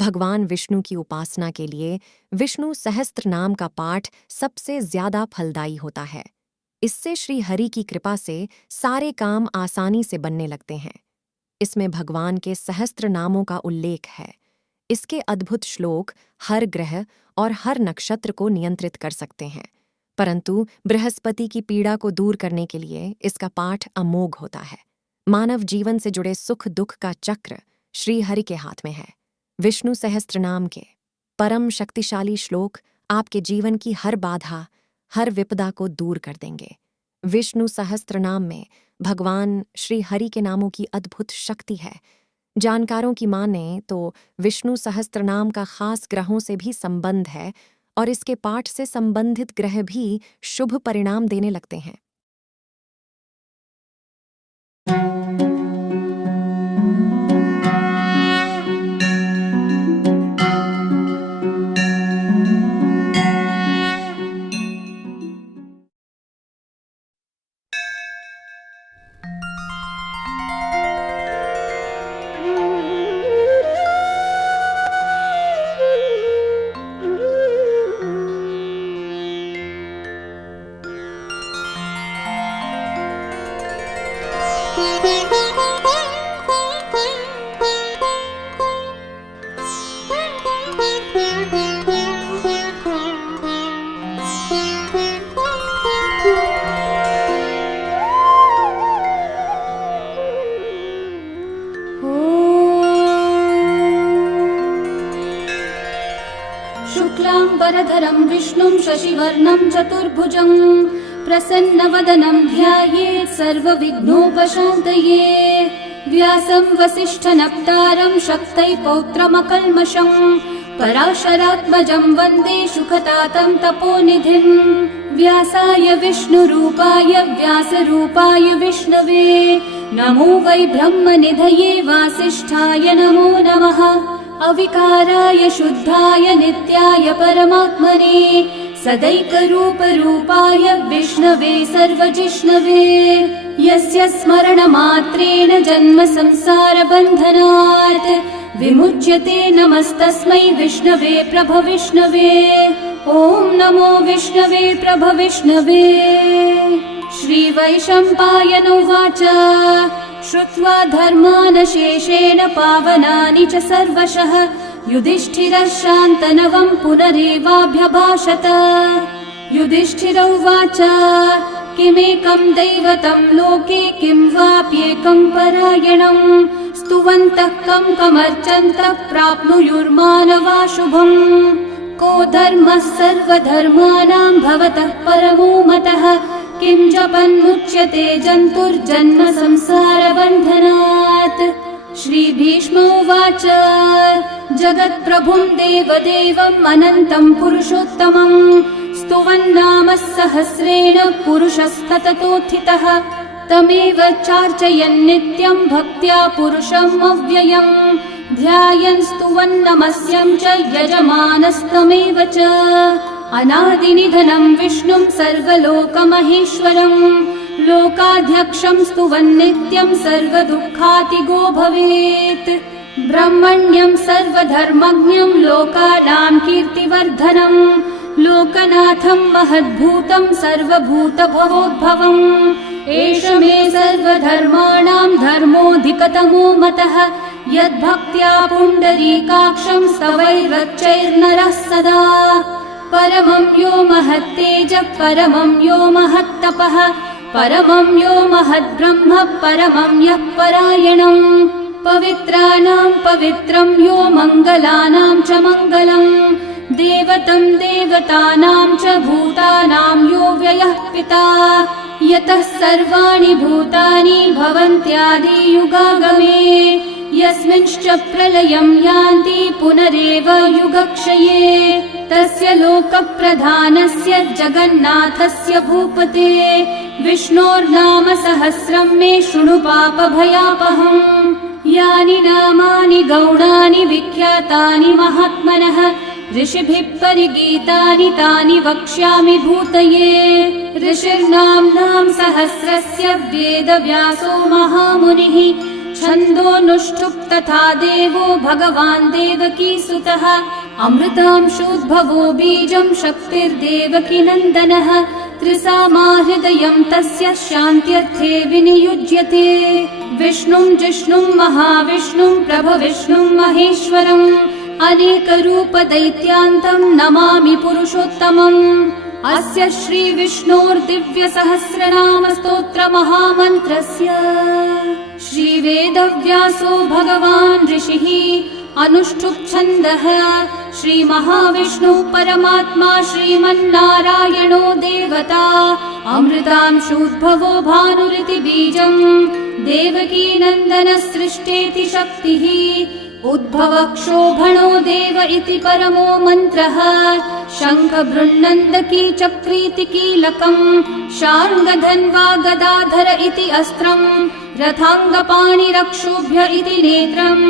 भगवान विष्णु की उपासना के लिए विष्णु सहस्त्र नाम का पाठ सबसे ज्यादा फलदायी होता है। इससे श्री हरि की कृपा से सारे काम आसानी से बनने लगते हैं। इसमें भगवान के सहस्त्र नामों का उल्लेख है। इसके अद्भुत श्लोक हर ग्रह और हर नक्षत्र को नियंत्रित कर सकते हैं, परंतु बृहस्पति की पीड़ा को दूर करने के लिए इसका पाठ अमोघ होता है। मानव जीवन से जुड़े सुख दुख का चक्र श्री हरि के हाथ में है। विष्णु सहस्त्रनाम के परम शक्तिशाली श्लोक आपके जीवन की हर बाधा, हर विपदा को दूर कर देंगे। विष्णु सहस्त्रनाम में भगवान श्री हरि के नामों की अद्भुत शक्ति है। जानकारों की माने तो विष्णु सहस्त्रनाम का खास ग्रहों से भी संबंध है और इसके पाठ से संबंधित ग्रह भी शुभ परिणाम देने लगते हैं। शुक्लांबरधरं विष्णुं शशिवर्णं चतुर्भुजं प्रसन्नवदनं ध्यायेत् सर्वविघ्नोपशान्तये। व्यासं वसिष्ठनप्तारं शक्तै पौत्रमकल्मषं पराशरात्मजं वन्दे शुकतातं तपोनिधिं। व्यासाय विष्णुरूपाय व्यासरूपाय विष्णवे नमो वै ब्रह्मनिधये वासिष्ठाय नमो नमः। अविकाराय शुद्धाय नित्याय परमात्मने सदैकरूपरूपाय विष्णवे सर्वजिष्णवे। यस्य स्मरणमात्रेण जन्म संसारबन्धनात् विमुच्यते नमस्तस्मै विष्णवे प्रभविष्णवे। ॐ नमो विष्णवे प्रभविष्णवे। श्रीवैशम्पायन उवाच श्रुत्वा धर्मानशेषेण पावनानि च सर्वशः युधिष्ठिरः शान्तनवं पुनरेवाभ्यभाषत। युधिष्ठिर उवाच किमेकं दैवतं लोके किं वाप्येकं परायणं स्तुवन्तः कं कमर्चन्तः प्राप्नुयुर्मानवा शुभम्। को धर्मः सर्वधर्माणां भवतः परमो मतः किं जपन्मुच्यते जन्तुर्जन्म संसारबन्धनात्। श्रीभीष्म उवाच जगत्प्रभुं देवदेवम् अनन्तं पुरुषोत्तमं स्तुवन्नामः सहस्रेण पुरुषस्तततोत्थितः। तमेव चार्चयन् नित्यं भक्त्या पुरुषम् अव्ययम् ध्यायन् स्तुवन्नमस्यं च यजमानस्तमेव च। अनादिनिधनं विष्णुं सर्वलोकमहेश्वरं लोकाध्यक्षं स्तुवन्नित्यं सर्वदुःखातिगो भवेत्। ब्रह्मण्यं सर्वधर्मज्ञं लोकानां कीर्तिवर्धनं लोकनाथं महद्भूतं सर्वभूतभवोद्भवम्। एष मे सर्वधर्माणां धर्मोऽधिकतमो मतः यद्भक्त्या पुण्डरीकाक्षं स्तवैर्रच्चैर्नरः सदा। परमं यो महत्तेजः परमं यो महत्तपः परमं यो महद्ब्रह्म परमं यः परायणम्। पवित्राणां पवित्रं यो मङ्गलानां च मङ्गलम् देवतं देवतानां च भूतानां यो व्ययः पिता। यतः सर्वाणि भूतानि भवन्त्यादियुगागमे यस्मिंश्च प्रलयं यान्ति पुनरेव युगक्षये। तस्य लोकप्रधानस्य जगन्नाथस्य भूपते विष्णोर्नाम सहस्रं मे शृणु पापभयापहम्। यानि नामानि गौणानि विख्यातानि महात्मनः ऋषिभिः परिगीतानि तानि वक्ष्यामि भूतये। ऋषिर्नाम्नां सहस्रस्य वेदव्यासो महामुनिः छन्दोऽनुष्ठुप् तथा देवो भगवान् देवकीसुतः अमृतांशोद्भवो बीजं शक्तिर्देवकीनन्दनः त्रिसामा हृदयं तस्य शान्त्यर्थे विनियुज्यते विष्णुं जिष्णुं महाविष्णुं प्रभविष्णुं महेश्वरम् अनेकरूपदैत्यान्तं नमामि पुरुषोत्तमम् अस्य श्रीविष्णोर्दिव्यसहस्रनामस्तोत्रमहामन्त्रस्य श्रीवेदव्यासो भगवान् ऋषिः अनुष्ठुप्छन्दः श्रीमहाविष्णुः परमात्मा श्रीमन्नारायणो देवता अमृतांशोद्भवो भानुरिति बीजम् देवकीनन्दनसृष्टेति शक्तिः उद्भवक्षोभणो देव इति परमो मन्त्रः शङ्खबृन्नन्दकी चक्रीति कीलकम् शार्ङ्गधन्वा गदाधर इति अस्त्रम् रथाङ्गपाणिरक्षोभ्य इति नेत्रम्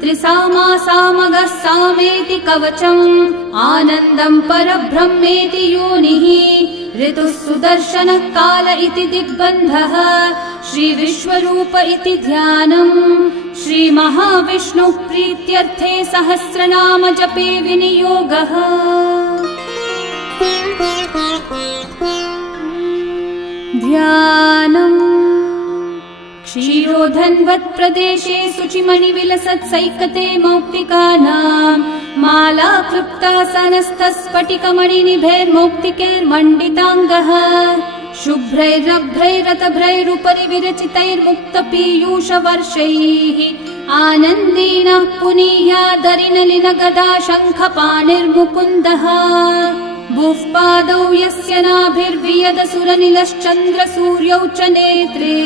त्रिसामा सामगः सामेति कवचम् आनन्दम् परब्रह्मेति योनिः ऋतुः सुदर्शनः काल इति दिग्बन्धः श्रीविश्वरूप इति ध्यानम् श्रीमहाविष्णुः प्रीत्यर्थे सहस्रनाम जपे विनियोगः ध्यानम् क्षीरोधन्वत् प्रदेशे शुचिमणिविलसत्सैकते मौक्तिकानाम् माला क्लृप्तासनस्थस्फटिकमणिनिभैर्मौक्तिकैर्मण्डिताङ्गः शुभ्रैरभ्रैरतभ्रैरुपरि विरचितैर्मुक्तपीयूषवर्षैः आनन्देन पुनीयादरिनलिनगदा शङ्खपाणिर्मुकुन्दः भुः पादौ यस्य नाभिर्वियदसुरनिलश्चन्द्रसूर्यौ च नेत्रे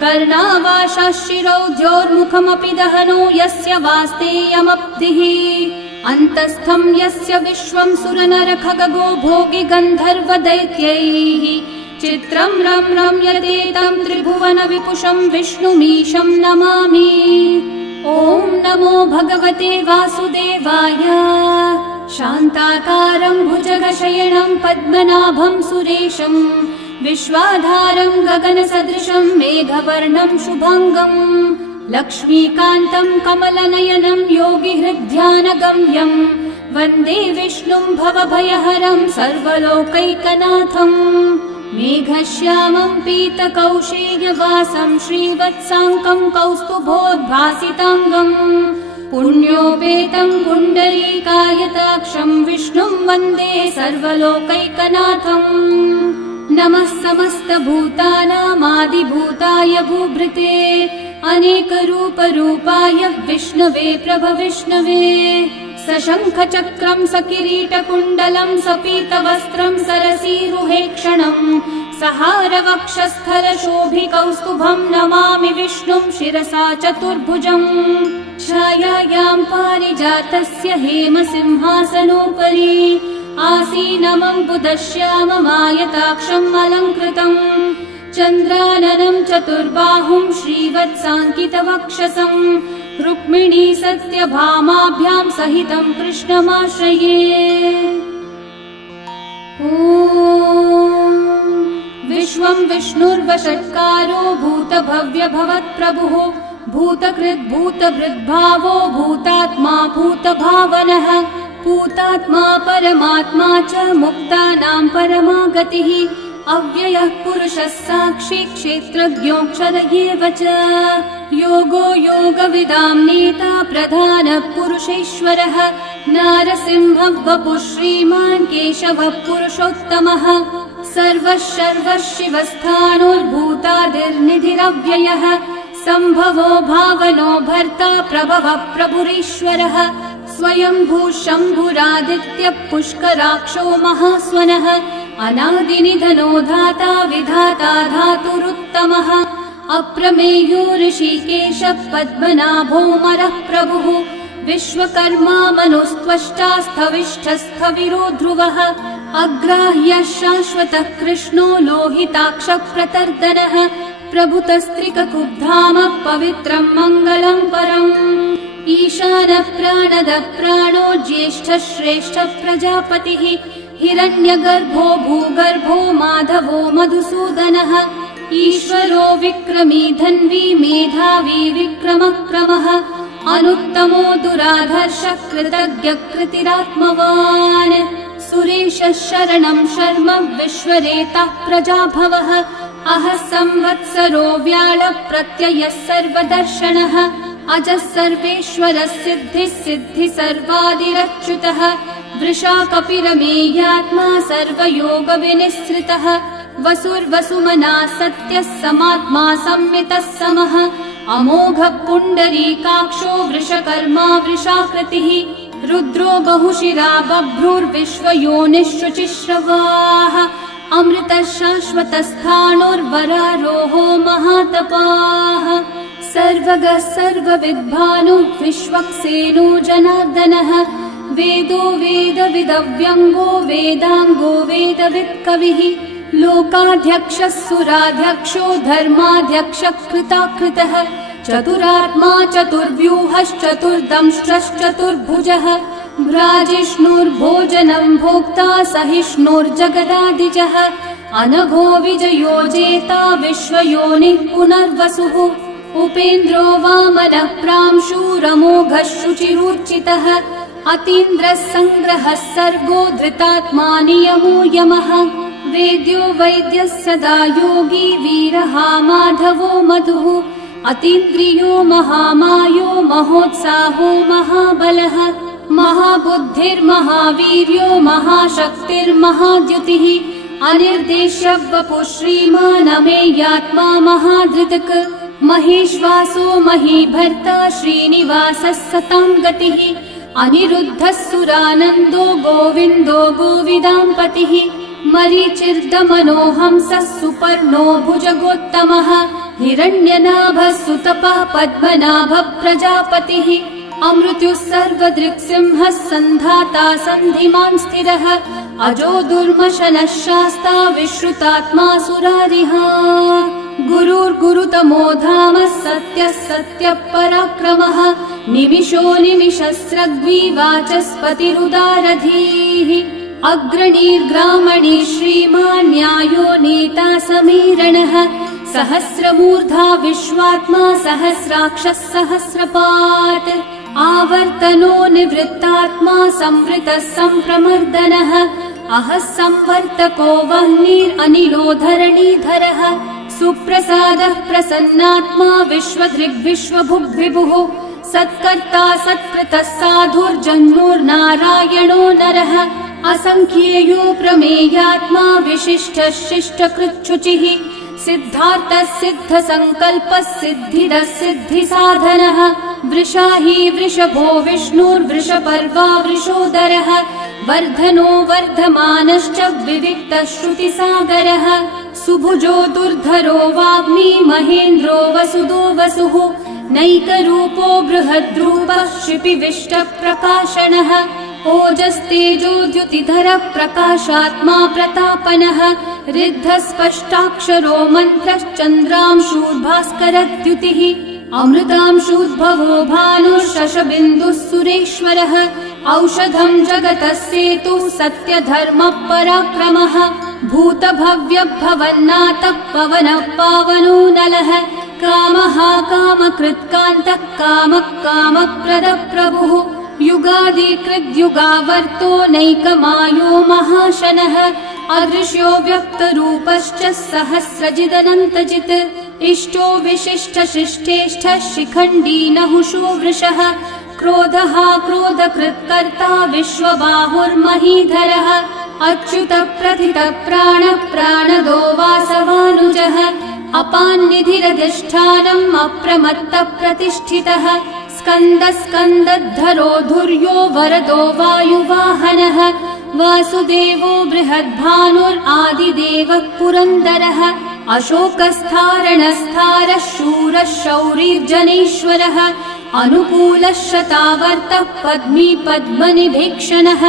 कर्णावाशाः शिरौ द्योर्मुखमपि दहनो यस्य वास्तेयमब्धिः अन्तस्थं यस्य विश्वं सुरनरखगो भोगि गन्धर्वदैत्यैः चित्रं रं रम्यते तं त्रिभुवन विपुषं विष्णुमीशं नमामि ॐ नमो भगवते वासुदेवाय शान्ताकारं भुजगशयनं पद्मनाभं सुरेशं विश्वाधारं गगनसदृशं मेघवर्णं शुभाङ्गम् लक्ष्मीकान्तं कमलनयनं योगिहृद्ध्यानगम्यं वन्दे विष्णुं भवभयहरं सर्वलोकैकनाथम् मेघश्यामं पीतकौशेयवासं श्रीवत्साङ्कं कौस्तुभोद्भासिताङ्गम् पुण्योपेतं पुण्डरीकायताक्षं विष्णुं वन्दे सर्वलोकैकनाथम् नमः समस्तभूतानामादिभूताय भूभृते अनेकरूपरूपाय विष्णवे प्रभविष्णवे सशङ्खचक्रं सकिरीटकुण्डलं सपीतवस्त्रं सरसीरुहेक्षणम् सहारवक्षस्थलशोभिकौस्तुभं नमामि विष्णुं शिरसा चतुर्भुजम् छायायां पारिजातस्य हेमसिंहासनोपरि आसीनमम्बुदश्याममायताक्षम् अलङ्कृतम् चन्द्राननं चतुर्बाहुं श्रीवत्साङ्कितवक्षसं रुक्मिणी सत्यभामाभ्यां सहितं कृष्णमाश्रये ॐ विश्वं विष्णुर्वषट्कारो भूतभव्यभवत्प्रभुः भूतकृद्भूतभृद्भावो भूतात्मा भूतभावनः भूतात्मा परमात्मा च मुक्तानां परमा गतिः अव्ययः पुरुषः साक्षी क्षेत्रज्ञोऽक्षर एव च योगो योगविदां नेता प्रधानः पुरुषेश्वरः नारसिंहः वपुः श्रीमान् केशवः पुरुषोत्तमः सर्वः शर्वः शिवस्थानोर्भूतादिर्निधिरव्ययः सम्भवो भावनो भर्ता प्रभवः प्रभुरीश्वरः स्वयंभू शम्भुरादित्यः पुष्कराक्षो महास्वनः अनादिनिधनो धाता विधाता धातुरुत्तमः अप्रमेयो ऋषिकेशः पद्मनाभोऽमरः प्रभुः विश्वकर्मा मनुस्त्वष्टा स्थविष्ठस्थविरो ध्रुवः अग्राह्यः शाश्वतः कृष्णो लोहिताक्षः प्रतर्दनः प्रभुतस्त्रिककुब्धामः पवित्रं मङ्गलं परम् ईशानः प्राणदः प्राणो ज्येष्ठः श्रेष्ठः प्रजापतिः हिरण्यगर्भो भूगर्भो माधवो मधुसूदनः ईश्वरो विक्रमी धन्वी मेधावी विक्रमक्रमः अनुत्तमो दुराधर्षः कृतज्ञ कृतिरात्मवान् सुरेशः शरणं शर्म विश्वरेतः प्रजाभवः अहः संवत्सरो व्याळ प्रत्ययः सर्वदर्शनः अजः सर्वेश्वरः सिद्धिः सिद्धि सर्वादिरच्युतः वृषा कपिरमेयात्मा सर्वयोगविनिःसृतः वसुर्वसुमना सत्यः समात्मा संवितः समः अमोघः पुण्डरीकाक्षो वृषकर्मा वृषाकृतिः रुद्रो बहुशिरा बभ्रुर्विश्वयोनिः शुचिश्रवाः अमृतः शाश्वतस्थाणुर्वरारोहो महातपाः सर्वगः सर्वविद्भानुः विश्वक्सेनो जनार्दनः वेदो वेदविदव्यङ्गो वेदाङ्गो वेदवित्कविः लोकाध्यक्षः सुराध्यक्षो धर्माध्यक्षः कृताकृतः चतुरात्मा चतुर्व्यूहश्चतुर्दंष्ट्रश्चतुर्भुजः भ्राजिष्णुर्भोजनं भोक्ता सहिष्णुर्जगदादिजः अनघो विजयो जेता विश्वयोनिः पुनर्वसुः उपेन्द्रो वामनः प्रांशुरमोघः शुचिरूर्चितः अतीन्द्रः सङ्ग्रहः सर्गो धृतात्मा नियमो यमः वेद्यो वैद्यः सदा योगी वीरः माधवो मधुः अतीन्द्रियो महामायो महोत्साहो महाबलः महाबुद्धिर्महावीर्यो महाशक्तिर्महाद्युतिः अनिर्देश्य वपुः श्रीमान् अमेयात्मा महाधृतक् महेश्वासो महीभर्ता श्रीनिवासः सतां गतिः अनिरुद्धः सुरानन्दो गोविन्दो गोविदाम्पतिः मरीचिर्दमनो हंसः सुपर्णो भुजगोत्तमः हिरण्यनाभः सुतपः पद्मनाभः प्रजापतिः अमृत्युः सर्वदृक्सिंहः सन्धाता सन्धिमान् स्थिरः अजो दुर्मशनः शास्ता विश्रुतात्मा सुरारिः गुरुर्गुरुतमो धामः सत्यः सत्यः पराक्रमः निमिषो निमिषस्रग्वी वाचस्पतिरुदारधीः अग्रणीर्ग्रामणी श्रीमान् न्यायो नेता समीरणः सहस्रमूर्धा विश्वात्मा सहस्राक्षः सहस्रपात् आवर्तनो निवृत्तात्मा संवृतः सम्प्रमर्दनः अहः संवर्तको वह्निरनिलो धरणीधरः सुप्रसादः प्रसन्नात्मा विश्वदृग्विश्वभुग्विभुः सत्कर्ता सत्कृतः साधुर्जन्मुर्नारायणो नरः असङ्ख्येयो प्रमेयात्मा विशिष्टः शिष्टकृच्छुचिः सिद्धार्थः सिद्धसङ्कल्पः सिद्धिदः सिद्धिसाधनः वृषा हि वृषभो विष्णुर्वृषपर्वा वृषोदरः वर्धनो वर्धमानश्च विविक्तः श्रुतिसागरः सुभुजो दुर्धरो वाग्मी महेन्द्रो वसुदो वसुः नैकरूपो बृहद्रूपः क्षिपिविष्टप्रकाशनः ओजस्तेजोद्युतिधरः प्रकाशात्मा प्रतापनः ऋद्धः स्पष्टाक्षरो मन्त्रश्चन्द्रांशूर्भास्करद्युतिः अमृतांशूद्भवो भानुः सुरेश्वरः औषधं जगतः सेतुः सत्यधर्मः पराक्रमः भूतभव्यभवन्नाथः पवनः पावनो नलः कामः कामकृत्कान्तः कामः कामप्रदः प्रभुः युगादिकृद्युगावर्तो नैकमायो महाशनः अदृश्यो व्यक्तरूपश्च सहस्रजिदनन्तजित् इष्टो विशिष्टशिष्टेष्ठः शिखण्डी नहुषो वृषः क्रोधः क्रोधकृत्कर्ता विश्वबाहुर्महीधरः अच्युतः प्रथितः प्राणः प्राणदो वासवानुजः अपान्निधिरधिष्ठानम् अप्रमत्तः प्रतिष्ठितः स्कन्दस्कन्दद्धरो धुर्यो वरदो वायुवाहनः वासुदेवो बृहद्भानुरादिदेवः पुरन्दरः अशोकस्थारणस्थारः शूरः शौरिर्जनेश्वरः अनुकूलः शतावर्तः पद्मी पद्मनिभीक्षणः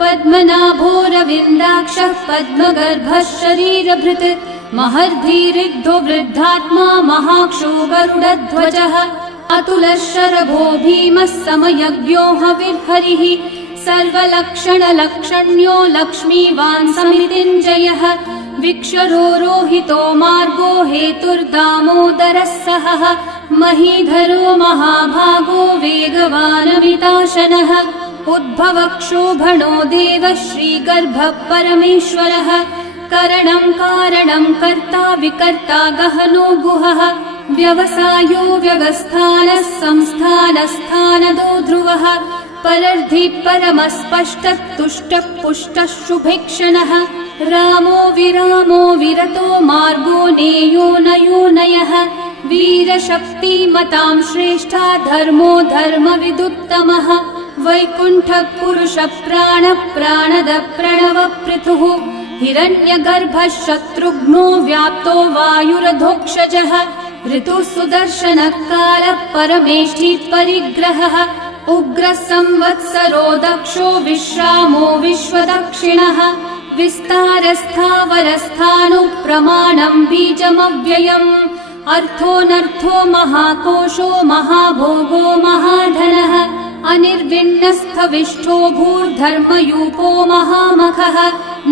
पद्मनाभोरविन्दाक्षः पद्मगर्भः शरीरभृत् महर्धिरिग्धो वृद्धात्मा महाक्षो गरुडध्वजः अतुलः शरभो भीमः समयज्ञो हविर्हरिः सर्वलक्षणलक्षण्यो लक्ष्मीवान् समितिञ्जयः विक्षरोहितो मार्गो हेतुर्दामोदरः सहः महीधरो महाभागो वेगवानमिताशनः उद्भवक्षोभणो देवः श्रीगर्भः परमेश्वरः करणं कारणं कर्ता विकर्ता गहनो गुहः व्यवसायो व्यवस्थानः संस्थानस्थानदो ध्रुवः परर्धि परमस्पष्टतुष्टः पुष्टः शुभेक्षणः रामो विरामो विरतो मार्गो नेयो नयो नयः वीरशक्तिमतां श्रेष्ठा धर्मो धर्मविदुत्तमः वैकुण्ठः पुरुषः प्राणः प्राणदः प्रणवपृथुः हिरण्यगर्भः शत्रुघ्नो व्याप्तो वायुरधोक्षजः ऋतुः सुदर्शनः कालः परमेष्ठी परिग्रहः उग्रः संवत्सरो दक्षो विश्रामो विश्वदक्षिणः विस्तारस्थावरस्थाणु प्रमाणं बीजमव्ययम् अर्थोऽनर्थो महाकोशो महाभोगो महाधनः अनिर्विण्णस्थविष्ठो भूर्धर्मयूपो महामखः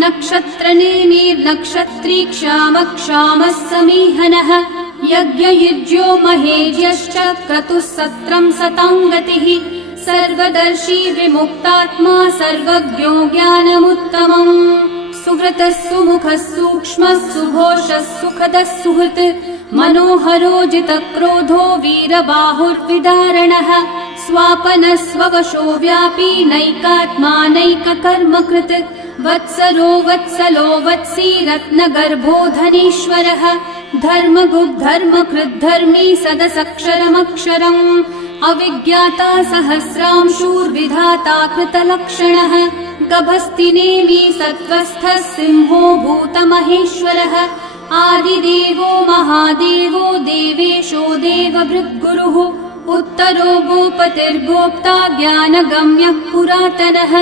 नक्षत्रनेमिर्नक्षत्री क्षामः समीहनः यज्ञयुज्यो महेज्यश्च क्रतुः सत्रं सताङ्गतिः सर्वदर्शी विमुक्तात्मा सर्वज्ञो ज्ञानमुत्तमम् सुव्रतः सुमुखः सूक्ष्मः सुघोषः सुखदः सुहृत् मनोहरो जितक्रोधो वीरबाहुर्विदारणः स्वापनः स्ववशो व्यापी नैकात्मा नैककर्मकृत् वत्सरो वत्सलो वत्सी रत्नगर्भो धनीश्वरः धर्मकृद्धर्मी सदसक्षरमक्षरम् अविज्ञाता सहस्रांशूर्विधाता कृतलक्षणः गभस्तिनेमि सत्त्वस्थः सिंहो भूतमहेश्वरः आदिदेवो महादेवो देवेशो देवभृद्गुरुः उत्तरो गोपतिर्गोप्ता ज्ञानगम्यः पुरातनः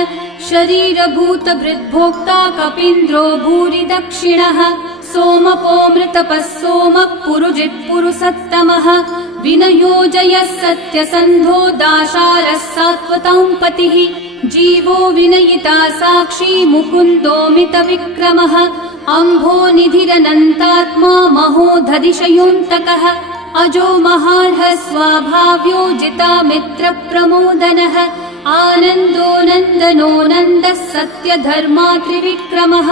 शरीरभूतभृद्भोक्ता कपीन्द्रो भूरि दक्षिणः सोमपोऽमृतपः सोमः पुरुजित्पुरुसत्तमः विनयोजयः सत्यसन्धो दाशारः सात्वतां पतिः जीवो विनयिता साक्षी मुकुन्दोऽमितविक्रमः अम्भो निधिरनन्तात्मा महोदधिशयोऽन्तकः अजो महार्हः स्वाभाव्यो जितामित्रप्रमोदनः आनन्दो नन्दनो नन्दः सत्यधर्मा त्रिविक्रमः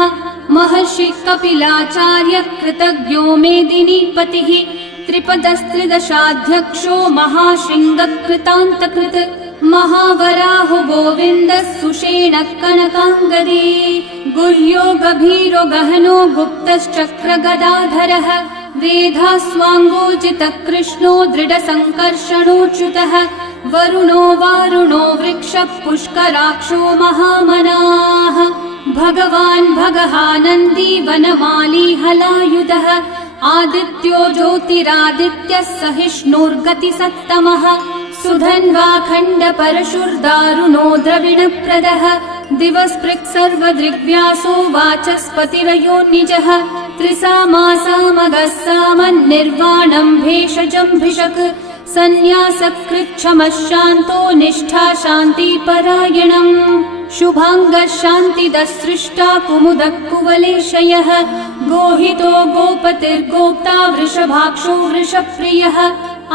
महर्षि कपिलाचार्य कृतज्ञो मेदिनीपतिः त्रिपदस्त्रिदशाध्यक्षो महाशृङ्गकृतान्तकृत् महावराहो गोविन्दः सुषेणः कनकाङ्गदे गुह्यो गभीरो गहनो गुप्तश्चक्रगदाधरः वेधास्वाङ्गोचितः कृष्णो दृढसङ्कर्षणोच्युतः वरुणो वारुणो वृक्षः पुष्कराक्षो महामनाः भगवान् भगहानन्दी वनमाली हलायुधः आदित्यो ज्योतिरादित्यः सहिष्णुर्गतिसत्तमः सुधन्वाखण्ड परशुर्दारुणो द्रविणप्रदः दिवस्पृक् सर्वदृग्व्यासो वाचस्पतिरयो निजः त्रिसामासामगः सामन्निर्वाणं भेषजम्भिषक् सन्न्यासकृच्छमः शान्तो निष्ठा शान्तिपरायणम् शुभाङ्गः शान्तिदः सृष्टा कुमुदः कुवलेशयः गोहितो गोपतिर्गोप्ता वृषभाक्षो वृषप्रियः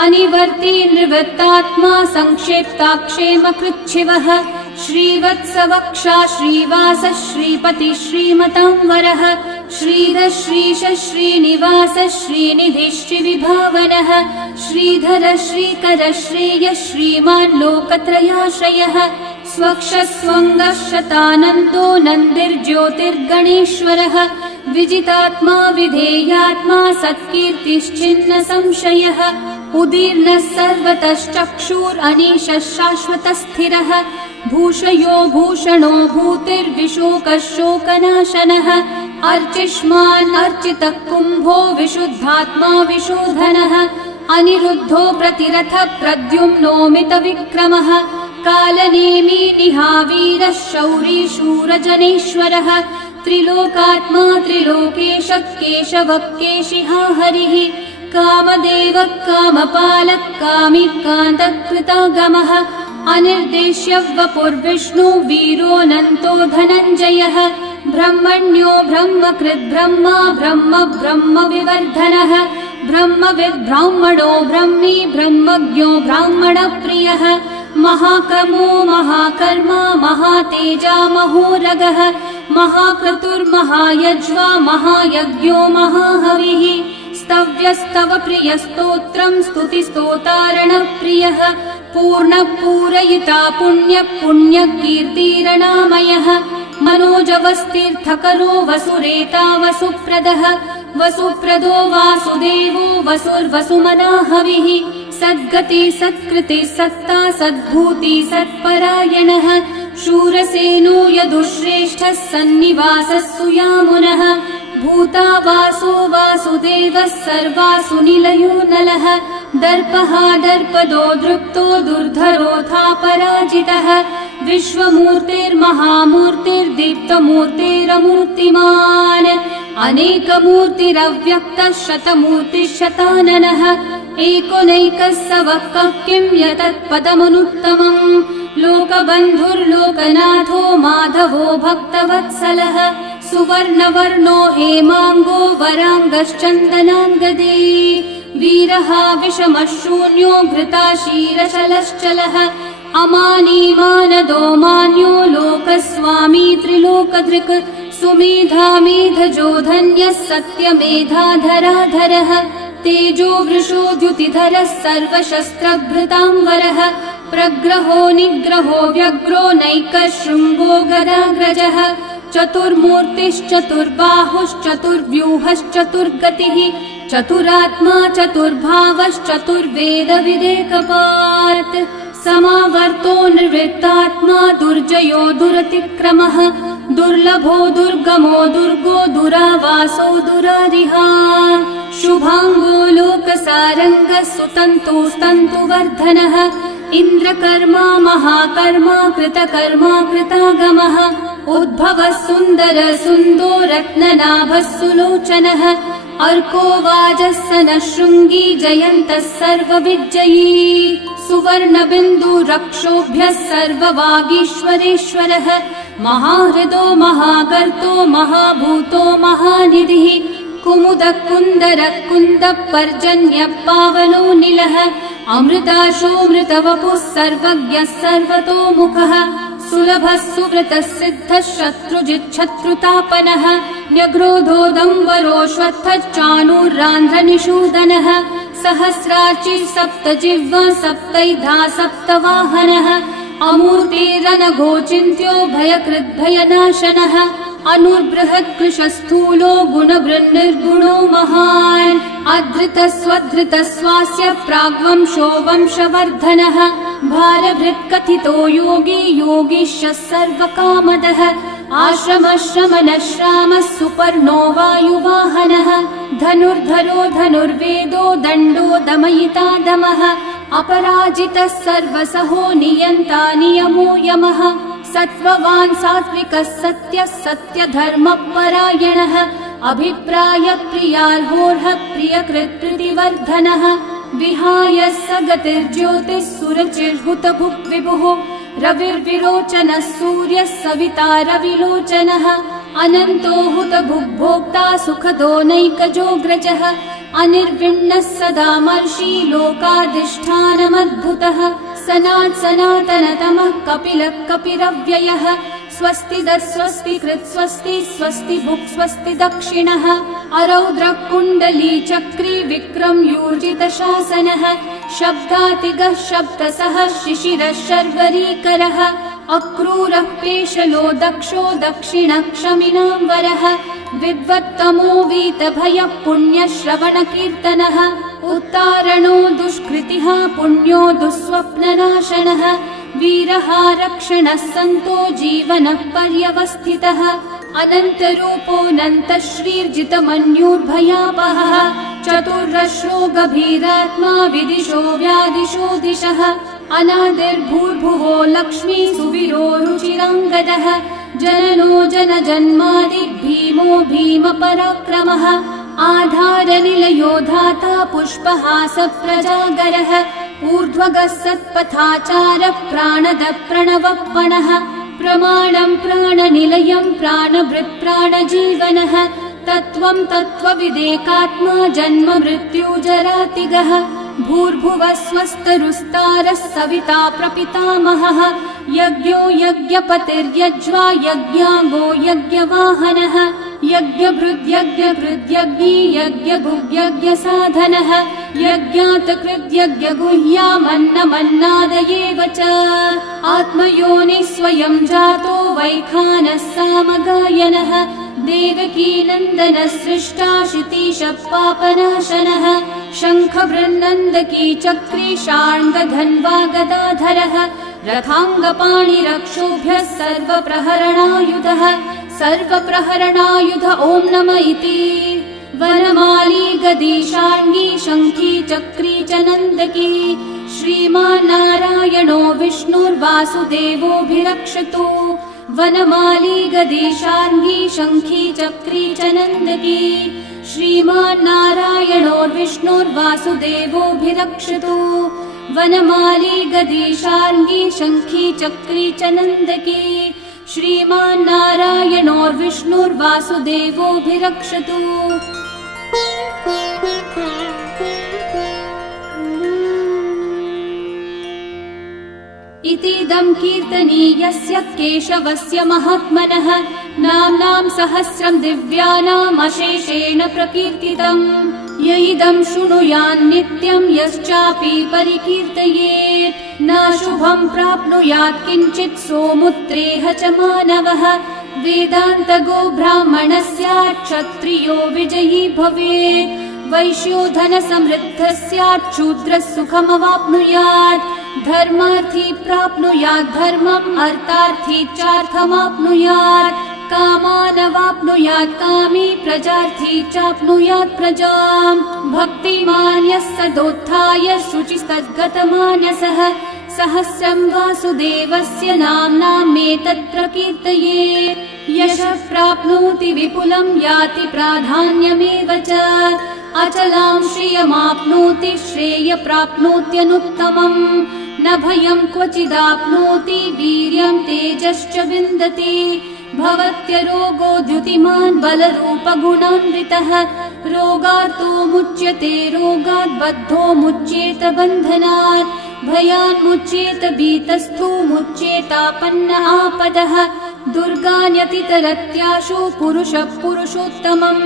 अनिवर्ती निवृत्तात्मा संक्षेप्ताक्षेमकृच्छिवः श्रीवत्सवक्षा श्रीवासः श्रीपतिः श्रीमतांवरः श्रीधः श्रीशः श्रीनिवासः श्रीनिधिः श्रीविभावनः श्रीधरः श्रीकरः श्रेयः श्रीमान् लोकत्रयाश्रयः स्वक्षः स्वङ्गः शतानन्दो नन्दिर्ज्योतिर्गणेश्वरः विजितात्मा विधेयात्मा सत्कीर्तिश्चिन्न संशयः उदीर्णः सर्वतश्चक्षुरनीशः शाश्वतस्थिरः भूषयो भूषणो भूतिर्विशोकः शोकनाशनः अर्चिष्मान् अर्चितः कुम्भो विशुद्धात्मा विशोधनः अनिरुद्धो प्रतिरथ प्रद्युम्नोमितविक्रमः कालनेमी निहावीरः शौरी शूरजनेश्वरः त्रिलोकात्मा त्रिलोकेशः केशवः केशिहा हरिः कामदेवः कामपालः कामिकान्तः कृतागमः अनिर्देश्य वपुर्विष्णु वीरोऽनन्तो धनञ्जयः ब्रह्मण्यो ब्रह्मकृत् ब्रह्मा ब्रह्म ब्रह्म विवर्धनः ब्रह्मविद् ब्राह्मणो ब्रह्मी ब्रह्मज्ञो ब्राह्मणप्रियः महाकर्मो महाकर्मा महातेजा महोरगः महाक्रतुर्महायज्वा महायज्ञो महाहविः स्तव्यस्तव प्रियस्तोत्रम् स्तुतिस्तोतारणप्रियः पूर्णपूरयिता पुण्यकीर्तिरणामयः मनोजवस्तीर्थकरो वसुरेता वसुप्रदः वसुप्रदो वासुदेवो वसुर्वसुमनाहविः सद्गति सत्कृति सत्ता सद्भूति सत्परायणः शूरसेनो यदुश्रेष्ठः सन्निवासः सुयामुनः भूता वासो वासुदेवः सर्वासु निलयो नलः दर्पः दर्पदो दृप्तो दुर्धरोऽथा पराजितः विश्वमूर्तिर्महामूर्तिर्दीप्तमूर्तिरमूर्तिमान् अनेकमूर्तिरव्यक्तः शतमूर्तिः एकोनैकः स वः किं यतत्पदमनुत्तमम् लोकबन्धुर्लोकनाथो माधवो भक्तवत्सलः सुवर्णवर्णो हेमाङ्गो वराङ्गश्चन्दनाङ्गदे वीरः विषमशून्यो घृताशीरशलश्चलः अमानीमानदो मान्यो लोकस्वामी त्रिलोकधृक् सुमेधा मेधजो धन्यः सत्यमेधाधराधरः तेजो वृषो द्युतिधरः सर्वशस्त्रभृताम्बरः प्रग्रहो निग्रहो व्यग्रो नैकः शृङ्गो गदाग्रजः चतुर्मूर्तिश्चतुर्बाहुश्चतुर्व्यूहश्चतुर्गतिः चतुरात्मा चतुर्भावश्चतुर्वेदविदेकपात् समावर्तो निर्वृत्तात्मा दुर्जयो दुरतिक्रमः दुर्लभो दुर्गमो दुर्गो दुरावासो दुरारिहा शुभाङ्गो लोकसारङ्गः सुतन्तुस्तन्तुवर्धनः इन्द्रकर्मा महाकर्मा कृतकर्मा कृतागमः उद्भवः सुन्दर सुन्दो रत्ननाभः सुलोचनः अर्को वाजः नः शृङ्गी जयन्तः सर्वविजयी सुवर्णबिन्दु रक्षोभ्यः सर्ववागीश्वरेश्वरः महाहृदो महागर्तो महाभूतो महानिधिः कुमुदः कुन्दरः कुन्दः पर्जन्यः पावनो निलः अमृताशोऽमृतवपुः सर्वज्ञः सर्वतोमुखः सुलभः सुव्रतः सिद्धः शत्रुजिच्छत्रुतापनः न्यग्रोधोदम्बरोऽश्वत्थश्चाणूरान्ध्रनिषूदनः सहस्रार्ची सप्तजिह्वा सप्तैधा सप्तवाहनः अमूर्तिरनघोचिन्त्यो भयकृद्भयनाशनः अनुर्बृहत्कृशस्थूलो गुणवृन्निर्गुणो महान् अधृतस्वधृतस्वास्य प्राग्वंशो वंशवर्धनः भारभृत्कथितो योगी योगीशः सर्वकामदः आश्रमश्रमणश्रामः सुपर्णो वायुवाहनः धनुर्धरो धनुर्वेदो दण्डो दमयिता दमः अपराजितः सर्वसहो नियन्ता नियमो यमः सत्त्ववान् सात्विकः सत्यः सत्यधर्मपरायणः अभिप्रायप्रियार्होर्हः प्रियकृत्प्रीतिवर्धनः विहाय स गतिर्ज्योतिः सुरचिर्हुतभुक् विभुः रविर्विरोचनः सूर्यः सविता रविलोचनः अनन्तो हुतभुग्भोक्ता सुखदो नैकजोऽग्रजः अनिर्विण्णः सदा मर्षि लोकाधिष्ठानमद्भुतः सनातनतमः कपिलः कपिरव्ययः स्वस्तिदः स्वस्तिकृत् स्वस्ति स्वस्ति भुक् स्वस्ति दक्षिणः अरौद्रः कुण्डली चक्री विक्रमयूर्जितशासनः शब्दातिगः शब्दसः शिशिरः शर्वरीकरः अक्रूरः पेशलो दक्षो दक्षिणः क्षमिनाम्बरः विद्वत्तमो वीतभयः पुण्यश्रवणकीर्तनः उत्तारणो दुष्कृतिः पुण्यो दुःस्वप्ननाशनः वीरः रक्षणः सन्तो जीवनः पर्यवस्थितः अनन्तरूपोऽनन्तः श्रीर्जितमन्युर्भयापहः चतुर्रश्रो गभीरात्मा विदिशो व्यादिशो दिशः अनादिर्भूर्भुवो लक्ष्मी सुवीरो रुचिराङ्गदः जननो जनजन्मादि भीमो भीमपराक्रमः आधारनिलयो धाता पुष्पहासप्रजागरः ऊर्ध्वगः सत्पथाचार प्राणदः प्रणवपणः प्रमाणं प्राणनिलयं प्राणभृत् प्राणजीवनः तत्त्वं तत्त्वविदेकात्मा जन्म मृत्युजरातिगः भूर्भुवः स्वस्तरुस्तारः सविता प्रपितामहः यज्ञो यज्ञपतिर्यज्वा यज्ञाङ्गो यज्ञवाहनः यज्ञभृद्यज्ञकृद्यज्ञी यज्ञभुग्यज्ञसाधनः यज्ञात् कृद्यज्ञगुह्यामन्नमन्नादयेव च आत्मयोनिः स्वयं जातो वैखानः सामगायनः देवकीनन्दनः सृष्टा शितीशपापनाशनः शङ्खवृन्नन्दकी चक्री शार्ङ्गधन्वा गदाधरः रथाङ्गपाणिरक्षोभ्यः सर्वप्रहरणायुध ॐ नम इति वनमाली गदी शार्ङ्गी शङ्खी चक्री च नन्दकी श्रीमान्नारायणो विष्णुर्वासुदेवोऽभिरक्षतु वनमाली गदी शार्ङ्गी शङ्खी चक्री च नन्दकी श्रीमान्नारायणो विष्णुर्वासुदेवोऽभिरक्षतु वनमाली गदी शार्ङ्गी शङ्खी चक्री च नन्दकी श्रीमान्नारायणो विष्णुर्वासुदेवोऽभिरक्षतु इतीदं कीर्तनीयस्य केशवस्य महात्मनः नाम्नां सहस्रं दिव्यानामशेषेण प्रकीर्तितम् य इदं शृणुयान्नित्यं यश्चापि परिकीर्तयेत् नाशुभं प्राप्नुयात् किञ्चित् सोमुत्रेह च मानवः वेदान्तगो ब्राह्मणः स्यात् क्षत्रियो विजयी भवेत् वैश्यो धनसमृद्धः स्यात् शूद्रः सुखमवाप्नुयात् धर्मार्थी प्राप्नुयात् धर्मम् अर्थार्थी चार्थमाप्नुयात् कामानवाप्नुयात् कामी प्रजार्थी चाप्नुयात् प्रजाम् भक्तिमान् यः सदोत्थाय शुचिस्तद्गतमानसः सहस्रं वासुदेवस्य नाम्नामेतत् प्रकीर्तयेत् यशः प्राप्नोति विपुलं याति प्राधान्यमेव च अचलां श्रियमाप्नोति श्रेय प्राप्नोत्यनुत्तमम् न भयं क्वचिदाप्नोति वीर्यं तेजश्च विन्दति भवत्यरोगो द्युतिमान् बलरूपगुणान्वितः रोगार्तो मुच्यते रोगात् बद्धो मुच्येत बन्धनात् भयान् मुच्येत भीतस्थो मुच्येतापन्न आपदः दुर्गान्यतितरत्याशु पुरुषः पुरुषोत्तमम्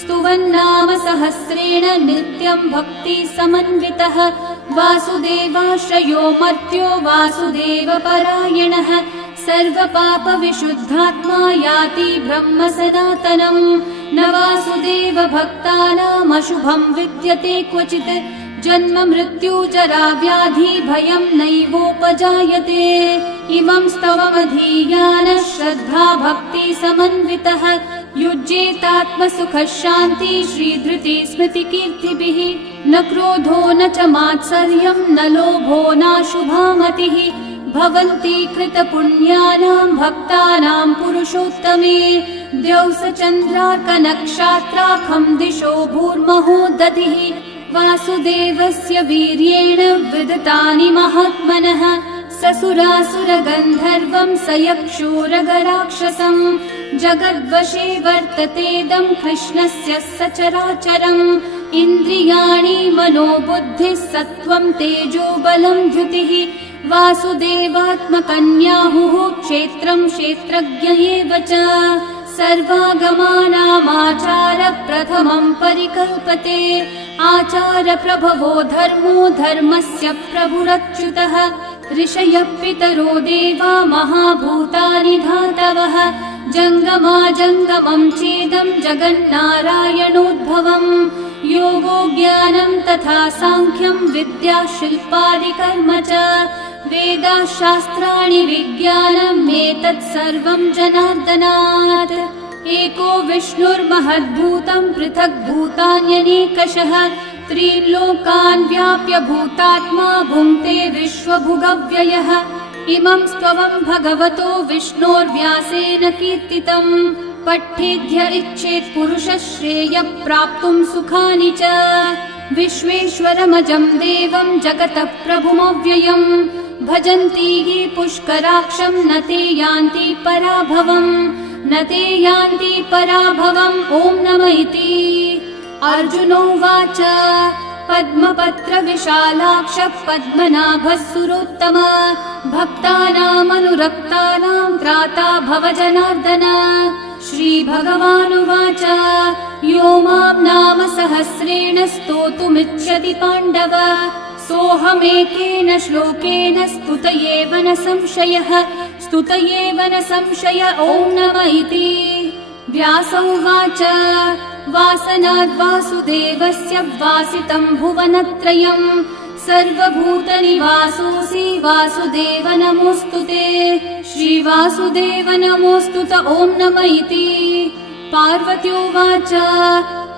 स्तुवन्नाम सहस्रेण नित्यं भक्ति समन्वितः वासुदेवाश्रयो मर्त्यो वासुदेवपरायणः सर्वपापविशुद्धात्मा याति ब्रह्म सनातनम् न वासुदेव भक्तानामशुभं विद्यते क्वचित् जन्म मृत्यु जरा व्याधि भयं नैवोपजायते इमं स्तवमधीयानः श्रद्धा भक्ति समन्वितः युज्येतात्मसुखः शान्ति श्रीधृति स्मृतिकीर्तिभिः न क्रोधो न च मात्सर्यं न लोभो नाशुभामतिः भवन्ति कृतपुण्यानां भक्तानां पुरुषोत्तमे द्यौस चन्द्रार्कनक्षत्राखं दिशो भूर्महोदधिः वासुदेवस्य वीर्येण विदतानि महात्मनः ससुरासुरगन्धर्वं सयक्षूरगराक्षसं जगद्वशे वर्ततेदं कृष्णस्य सचराचरम् इन्द्रियाणि मनोबुद्धिः सत्त्वं तेजो बलं द्युतिः वासुदेवात्मकन्याहुः क्षेत्रं क्षेत्रज्ञ एव च सर्वागमानामाचार प्रथमं परिकल्पते आचार प्रभवो धर्मो धर्मस्य प्रभुरच्युतः ऋषयः पितरो देवा महाभूतानि धातवः जङ्गमाजङ्गमं चेदं जगन्नारायणोद्भवम् योगो ज्ञानं तथा साङ्ख्यं विद्या शिल्पादिकर्म च वेदाशास्त्राणि विज्ञानम् एतत् सर्वं जनार्दनात् एको विष्णुर्महद्भूतं पृथक् भूतान्यनेकशः त्रीन् लोकान् व्याप्य भूतात्मा भुङ्क्ते विश्वभुगव्ययः इमं स्तवं भगवतो विष्णोर्व्यासेन कीर्तितम् पठ्येद्य इच्छेत् पुरुषः श्रेयः प्राप्तुं सुखानि च विश्वेश्वरमजं देवं जगतः प्रभुमव्ययम् भजन्ति ये पुष्कराक्षं न ते यान्ति पराभवम् न ते यान्ति पराभवम् ॐ नमः इति। अर्जुनोवाच पद्मपत्रविशालाक्ष पद्मनाभः सुरोत्तम भक्तानामनुरक्तानां त्राता भव जनार्दन। श्रीभगवानुवाच यो मां नाम सहस्रेण स्तोतुमिच्छति पाण्डव सोऽहमेकेन श्लोकेन स्तुतयेव न संशयः स्तुतयेव न संशय ॐ नमः इति। व्यास उवाच वासनाद् वासुदेवस्य वासितं भुवनत्रयम् सर्वभूतनिवासोऽसि वासुदेव नमोऽस्तु ते। श्रीवासुदेव नमोऽस्तु ॐ नमः इति। पार्वत्योवाच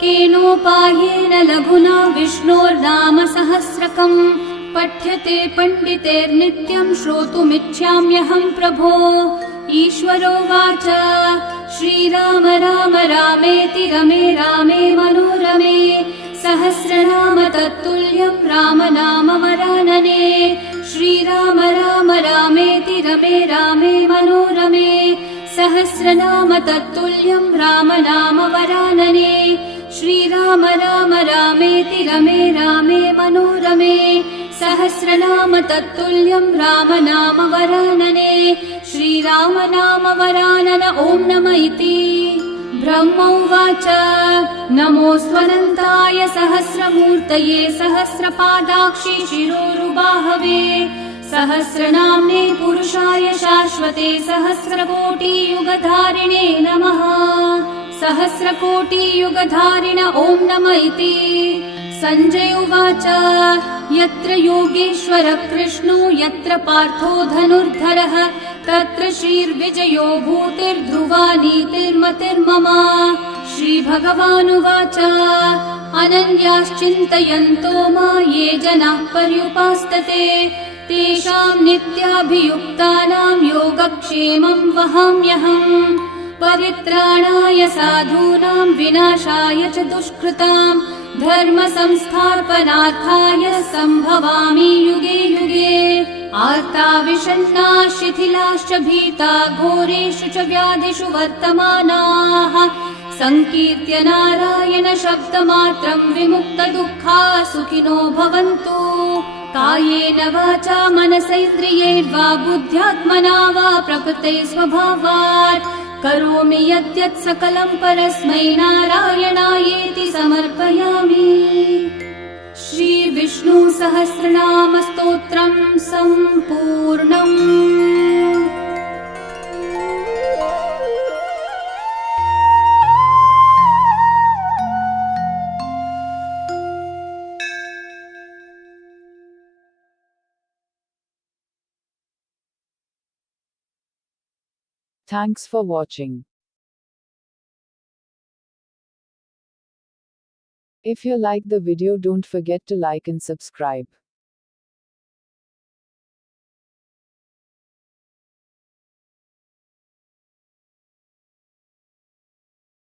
केनोपायेन लघुना विष्णोर्नाम सहस्रकम् पठ्यते पण्डितेर्नित्यं श्रोतुमिच्छाम्यहं प्रभो। ईश्वरोवाच श्रीराम राम रामेति रमे रामे मनोरमे सहस्रनाम तत्तुल्यं राम नाम वरानने। श्रीराम राम रामेति रमे रामे मनोरमे सहस्रनाम तत्तुल्यं राम नाम वरानने। श्रीराम राम रामेति रमे रामे मनोरमे सहस्रनाम तत्तुल्यं राम नाम वरानने। श्रीराम नाम वरानन ॐ नमः इति। ब्रह्मोवाच नमोऽस्त्वनन्ताय सहस्रमूर्तये सहस्रपादाक्षि शिरोरुबाहवे सहस्रनाम्ने पुरुषाय शाश्वते सहस्रकोटियुगधारिणे नमः। सहस्रकोटियुगधारिण ॐ नमः इति। सञ्जय उवाच यत्र योगेश्वरः कृष्णो यत्र पार्थो धनुर्धरः तत्र श्रीर्विजयो भूतिर्ध्रुवा नीतिर्मतिर्मम। श्रीभगवानुवाच अनन्याश्चिन्तयन्तो मा ये जनाः पर्युपासते तेषां नित्याभियुक्तानां योगक्षेमं वहाम्यहम्। परित्राणाय साधूनां विनाशाय च दुष्कृतां धर्म संस्थापनार्थाय सम्भवामि युगे युगे। आर्ता विषण्णा शिथिलाश्च भीता घोरेषु च व्याधिषु वर्तमानाः संकीर्त्य नारायण शब्दमात्रं विमुक्तदुःखा सुखिनो भवन्तु। कायेन वाचा मनसैन्द्रियैर्वा बुद्ध्यात्मना वा प्रकृते स्वभावात् करोमि यद्यत् सकलं परस्मै नारायणायेति समर्पयामि। श्रीविष्णु सहस्रनाम स्तोत्रं सम्पूर्णम्। Thanks for watching. If you like the video, don't forget to like and subscribe.